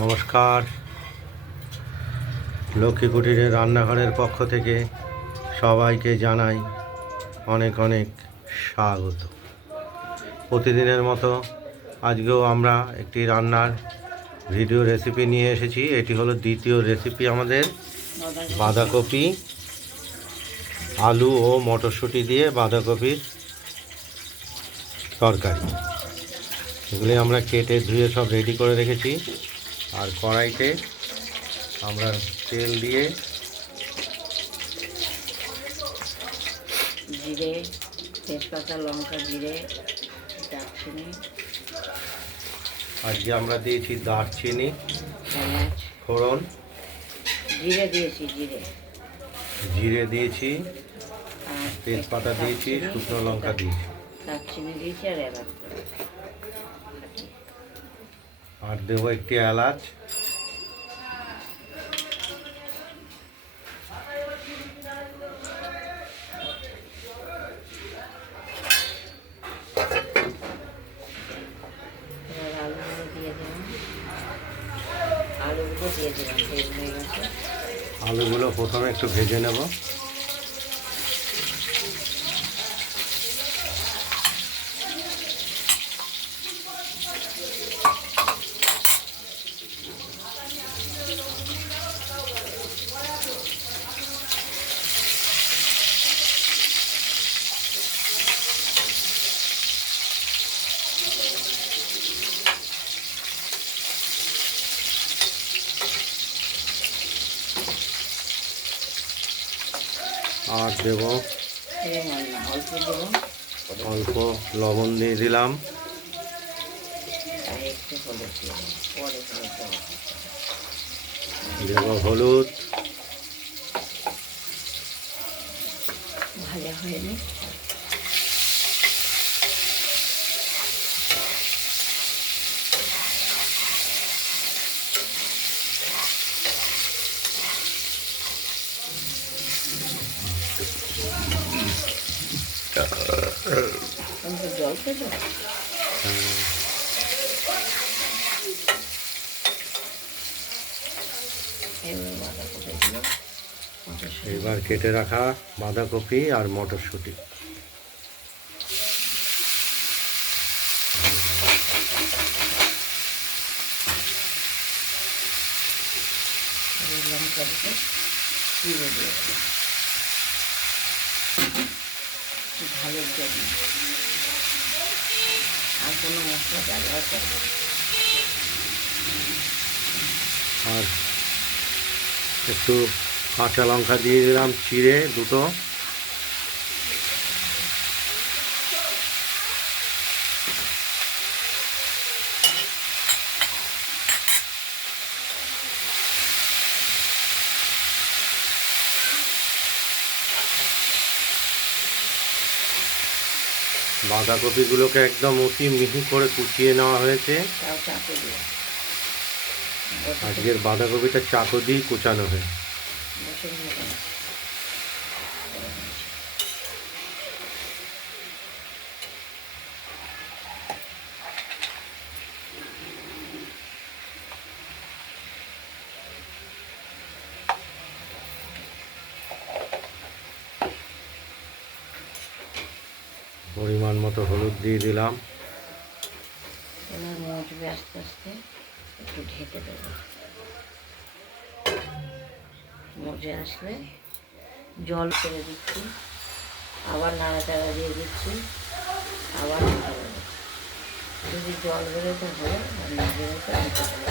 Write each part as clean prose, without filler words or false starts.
নমস্কার। লক্ষ্মী কুটিরের রান্নাঘরের পক্ষ থেকে সবাইকে জানাই অনেক অনেক স্বাগত। প্রতিদিনের মতো আজকেও আমরা একটি রান্নার ভিডিও রেসিপি নিয়ে এসেছি। এটি হলো দ্বিতীয় রেসিপি আমাদের, বাঁধাকপি, আলু ও মটরশুঁটি দিয়ে বাঁধাকপির তরকারি। এগুলি আমরা কেটে ধুয়ে সব রেডি করে রেখেছি। আর কড়াইতে আমরা তেল দিয়ে জিরে, তেজপাতা, লঙ্কা, জিরে, দারচিনি, আজকে আমরা দিয়েছি দারচিনি, এলাচ, ফোড়ন, জিরে দিয়েছি, জিরে দিয়েছি, আর তেজপাতা দিয়েছি, শুকনো লঙ্কা দিয়েছি, দারচিনি দিয়েছি আর এলাচ। আর দেবো একটি এলাচ। আলুগুলো দিয়ে দিলাম, আলুগুলো দিয়ে দিলাম, তেল হয়ে গেছে। আলুগুলো প্রথমে একটু ভেজে নেব। আর দেব অল্প দেবো, অল্প লবণ দিয়ে দিলাম। আর একটু হলুদ দেবো, পরে হলুদ দেবো। দেব হলুদ। ভাজা হয়নি, জল খেতে এবার কেটে রাখা বাঁধাকপি আর মটরশুঁটি লঙ্কা দিয়ে চিড়ে দিয়ে ভালো জন্য আর কোনো মশলা ব্যবহার করবো। আর একটু কাঁচা লঙ্কা দিয়ে দিলাম চিড়ে দুটো। বাঁধাকপিগুলোকে একদম অতি মিহি করে কুচিয়ে নেওয়া হয়েছে। আজকের বাঁধাকপিটা চাকু দিয়ে কুচানো হয়। পরিমাণ মতো হলুদ দিয়ে দিলাম। মুচবে আস্তে আস্তে, একটু ঢেকে দেবো। মুচে আসলে জল করে দিচ্ছি, আবার নাড়াচাড়া দিয়ে দিচ্ছি, আবার যদি জল বেরোতে হয় আর না বেরোতে দিতে হবে।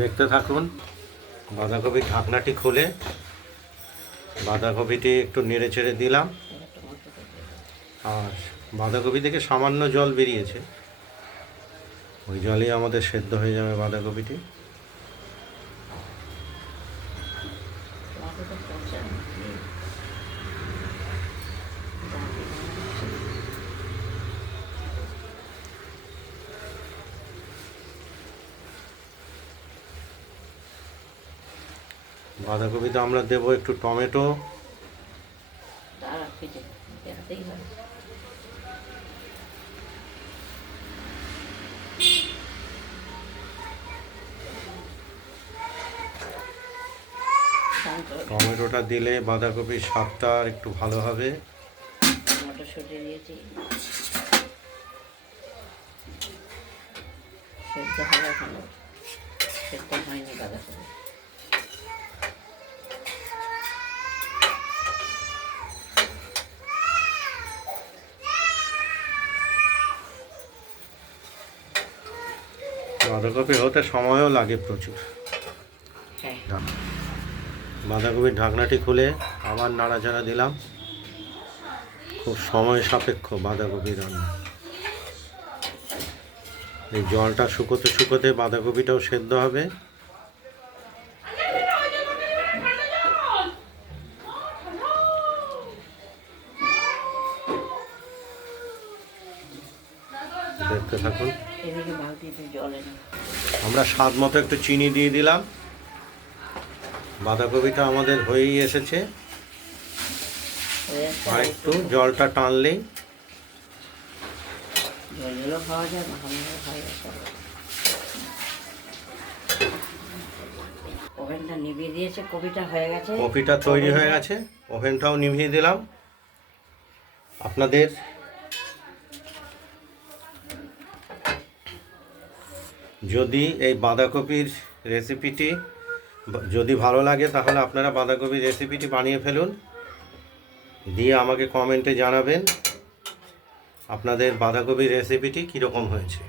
দেখতে থাকুন। বাঁধাকপির ঢাকনাটি খুলে বাঁধাকপিটি একটু নেড়ে ছেড়ে দিলাম। আর বাঁধাকপি থেকে সামান্য জল বেরিয়েছে, ওই জলেই আমাদের সেদ্ধ হয়ে যাবে বাঁধাকপিটি। বাঁধাকপিতে আমরা দেবো একটু টমেটো, তার পিঠে দেখাতেই হয়। টমেটোটা দিলে বাঁধাকপির স্বাদটা আর একটু ভালো হবে। মটরশুঁটি দিয়েছি, সেদ্ধ হবে এখনো, সেদ্ধ হয়নি বাঁধাকপি। বাঁধাকপি হতে সময়ও লাগে প্রচুর। হ্যাঁ, বাঁধাকপির ঢাকনাটি খুলে আবার নাড়াচাড়া দিলাম। খুব সময় সাপেক্ষ বাঁধাকপি রান্না। এই জলটা শুকোতে শুকোতে বাঁধাকপিটাও সেদ্ধ হবে। দেখতে থাকুন। এদিকে বালতিতে জল এনে আমরা স্বাদ মতো একটু চিনি দিয়ে দিলাম। বাঁধাকপিটা আমাদের হয়েই এসেছে, আর একটু জলটা টানলেই জলগুলো খাওয়া যায়, মাখামাখা খাওয়া যায় সব। ওভেনটা নিভিয়ে দিয়েছে, কপিটা হয়ে গেছে। কফিটা তৈরি হয়ে গেছে, ওভেনটাও নিভিয়ে দিলাম। আপনাদের যদি এই বাঁধাকপির রেসিপিটি যদি ভালো লাগে তাহলে আপনারা বাঁধাকপির রেসিপিটি বানিয়ে ফেলুন, দিয়ে আমাকে কমেন্টে জানাবেন আপনাদের বাঁধাকপির রেসিপিটি কীরকম হয়েছে।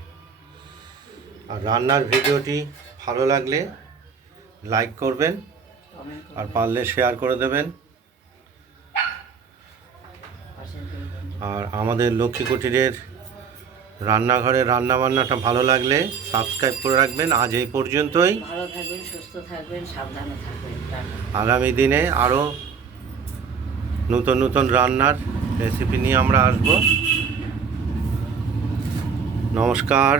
আর রান্নার ভিডিওটি ভালো লাগলে লাইক করবেন, আর পারলে শেয়ার করে দেবেন। আর আমাদের লক্ষ্মী কুটিরের রান্নাঘরের রান্নাবান্নাটা ভালো লাগলে সাবস্ক্রাইব করে রাখবেন। আজ এই পর্যন্তই। ভালো থাকবেন, সুস্থ থাকবেন, সাবধানে থাকবেন। টাটা। আগামী দিনে আরও নতুন নতুন রান্নার রেসিপি নিয়ে আমরা আসব। নমস্কার।